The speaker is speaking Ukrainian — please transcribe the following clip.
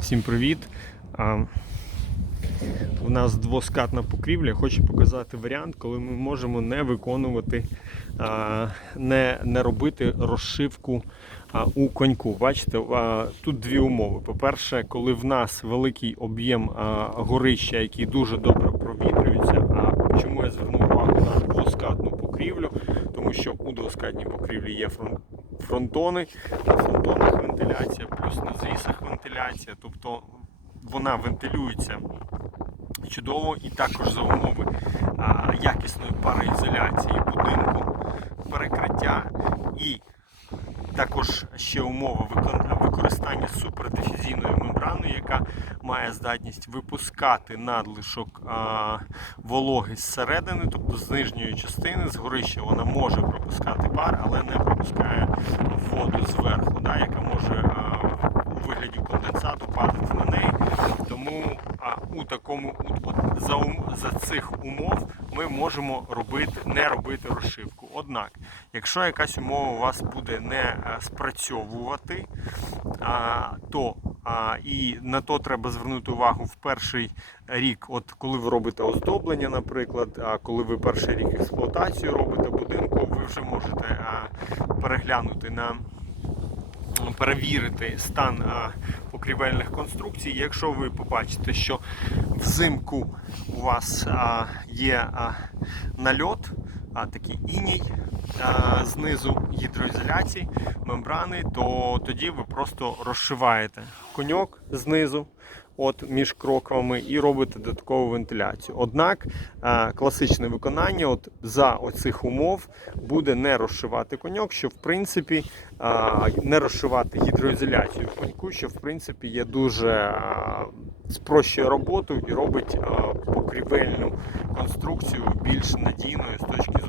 Всім привіт! У нас двоскатна покрівля. Хочу показати варіант, коли ми можемо не виконувати, не, не робити розшивку у коньку. Бачите, тут дві умови. По-перше, коли в нас великий об'єм горища, який дуже добре провітрюється. А чому я звернув увагу на двоскатну покрівлю? Тому що у двоскатній покрівлі є фронт фронтони, на фронтонах вентиляція. Тобто вона вентилюється чудово і також за умови а, якісної пароізоляції будинку, перекриття і також ще умова використання супердифізійної мембрани, яка має здатність випускати надлишок а, вологи зсередини, тобто з нижньої частини, з горища вона може пропускати пар, але не пропускає воду зверху, да, яка може а, у вигляді конденсату падати на неї. Тому у такому от, за, ум, за цих умов ми можемо робити, не робити розшивку. Однак, якщо якась умова у вас буде не е, спрацьовувати, а, то а, і на то треба звернути увагу в перший рік, от коли ви робите оздоблення, наприклад, а коли ви перший рік експлуатацію робите будинку, ви вже можете а, переглянути на перевірити стан покрівельних конструкцій. Якщо ви побачите, що взимку у вас є нальот, такий іній знизу гідроізоляції, мембрани, то тоді ви просто розшиваєте коньок знизу. От між кроквами і робите додаткову вентиляцію. Однак е, класичне виконання от за оцих умов буде не розшивати коньок, що в принципі е, не розшивати гідроізоляцію коньку, що в принципі є дуже е, спрощує роботу і робить покрівельну конструкцію більш надійною з точки